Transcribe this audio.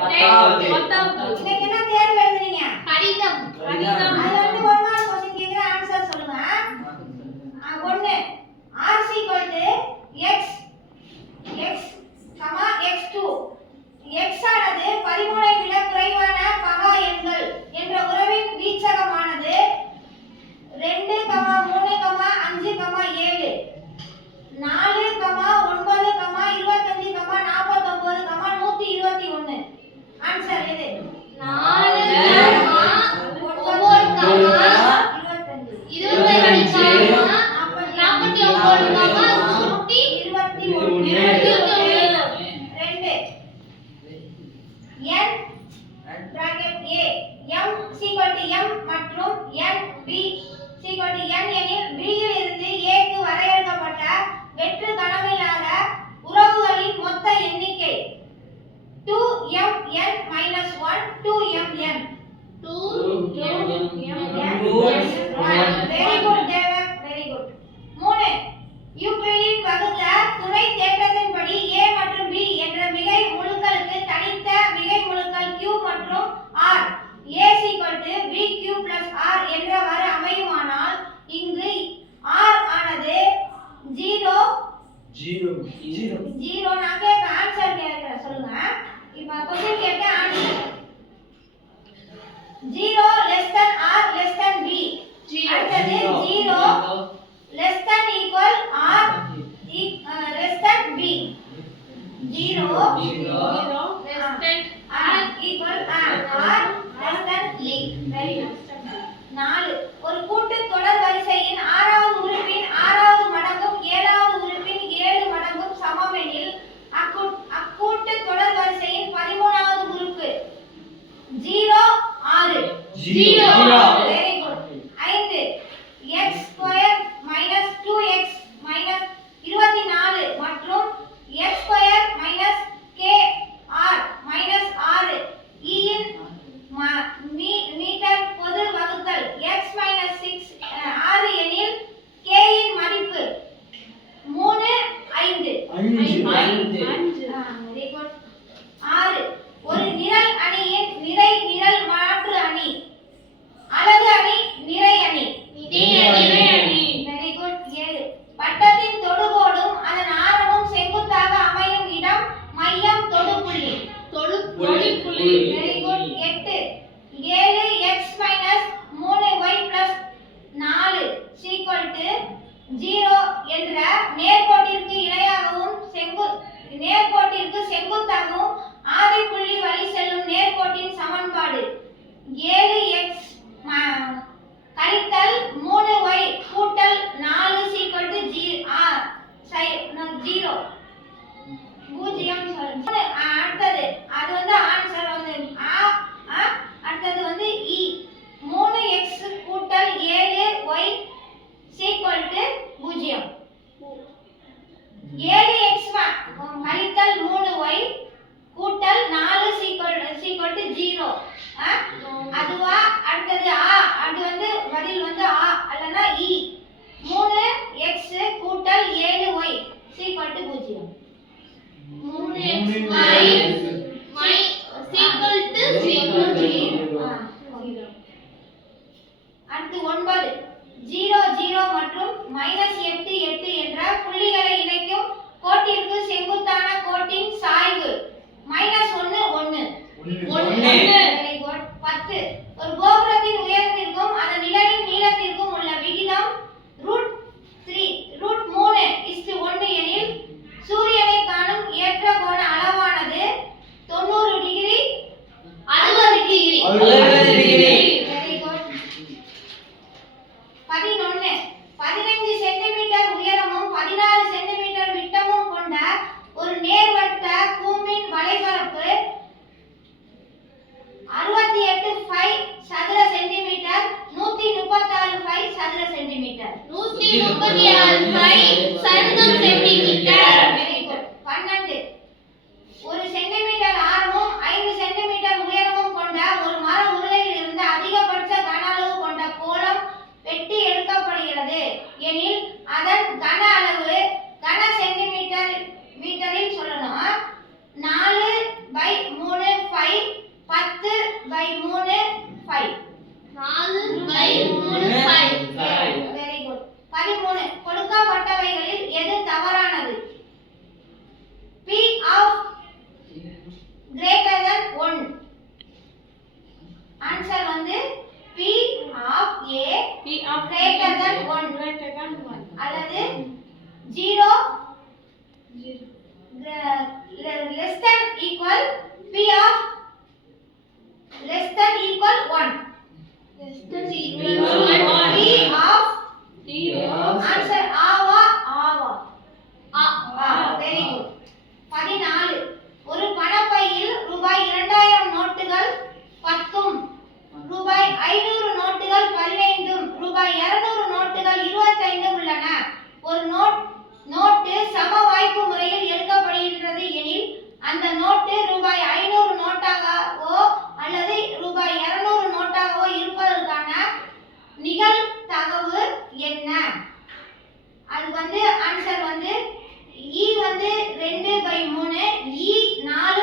இன்னைக்கு என்ன தேர்வு எழுதுறீங்க? கணிதம். அதுல இருந்து 1 மார்க் क्वेश्चन கேக்குற ஆன்சர் சொல்லுங்க. 1 r x x, x2 x ஆனது 13 ஐ விட குறைவான பகா எண்கள் என்ற உறவின் வீச்சகமானது 2, 3, 5, 7 4, 9, 25, 49, 121. ஆன்சர் எது? 4, m மற்றும் n b n எனில் b இல் இருந்து a க்கு வரையறுக்கப்பட்ட வெற்று கணமில்லாத உறவுகளின் மொத்த எண்ணிக்கை 2mn - 1 2mn. Very good Devak, very good. 3 Euclidean வகுத்த துணை தேற்றத்தின்படி a மற்றும் b என்ற மிகை முழுக்களுக்கு தனித்த மிகை முழுக்கள் q மற்றும் r a bq r என்றவாறு அமையுமானால் இங்கு r ஆனது 0 நான் கேட்க ஆன்சர் கேட்கிறேன் சொல்லுங்க. இப்போ क्वेश्चन கேட்ட answer 0 less than r less than b. அடுத்தது 0 less than equal r less than b. 0 less than r equal r less than b. Very good. 4 ஒரு கூட்டு தொடர் வரிசையின் 6வது உறுப்பின் 6வது மடங்கும் 7வது உறுப்பின் 7 மடங்கும் சமம் எனில் அக்கூட்டு தொடர் வரிசையின் 13வது உறுப்பு 0 6 Very good. 5 x² - 2x - 24 மற்றும் x² - kr - 6 e இன் மீட்டர் பொது வகுத்தல் x - 6 எனில் k இன் மதிப்பு 3 5 Very good. 6 ஒரு நிரல் அணியின் நிறை நிரல் மாற்று அணி அலகு அணி நிறை அணி Very good. 7 வட்டத்தின் தொடுகோடும் அதன் ஆரமும் செங்குத்தாக அமையும் இடம் மையம் தொடுபுள்ளி Very good. 8 7x - 3y + 4 0 என்ற நேர்கோட்டிற்கு இணையாகவும் நேர்கோட்டிற்கு செங்குத்தாகவும் ஆதி புள்ளி வழி செல்லும் நேர்கோட்டின் சமன்பாடு 7x கழித்தல் 3y கூட்டல் 4 0 பூஜ்ஜியம் சொல்லுங்க. அடுத்தது அது வந்து ஆன்சர் வந்து அடுத்தது வந்து e 3x கூட்டல் 7y 0 7x கழித்தல் 3y கூட்டல் 4 0 அதுவா? அடுத்தது அது வந்து பதில் வந்து அல்லனா e 3x கூட்டல் 7y 0 அடுத்து 9 0 0 மற்றும் -8 8 என்ற புள்ளிகளை இணைக்கும் கோட்டிற்கு செங்குத்தான கோட்டின் சாய்வு -1 1 Very good. 10 ஒரு கோபுரத்தின் உயரத்திற்கும் அதன் நிழலின் நீளத்திற்கும் உள்ள விகிதம் √3 1 எனில் சூரியனை காணும் ஏற்ற கோண அளவானது equal P of less than equal 1. P of answer Aava very good. 14 ஒரு பணப்பையில் ரூபாய் 2000 நோட்டுகள் 10 ரூபாய் 500 நோட்டுகள் 15 ரூபாய் 200 நோட்டுகள் 25 உள்ளன. ஒரு நோட்டு சம வாய்ப்பு முறையில் எடுக்கப்படுகின்றது எனில் அந்த நோட்டு ரூபாய் 500 நோட்டாகவோ அல்லது ரூபாய் 200 நோட்டாகவோ இருப்பதற்கான நிகழ்தகவு என்ன? அது ஆன்சர் E 2/3 E 4/3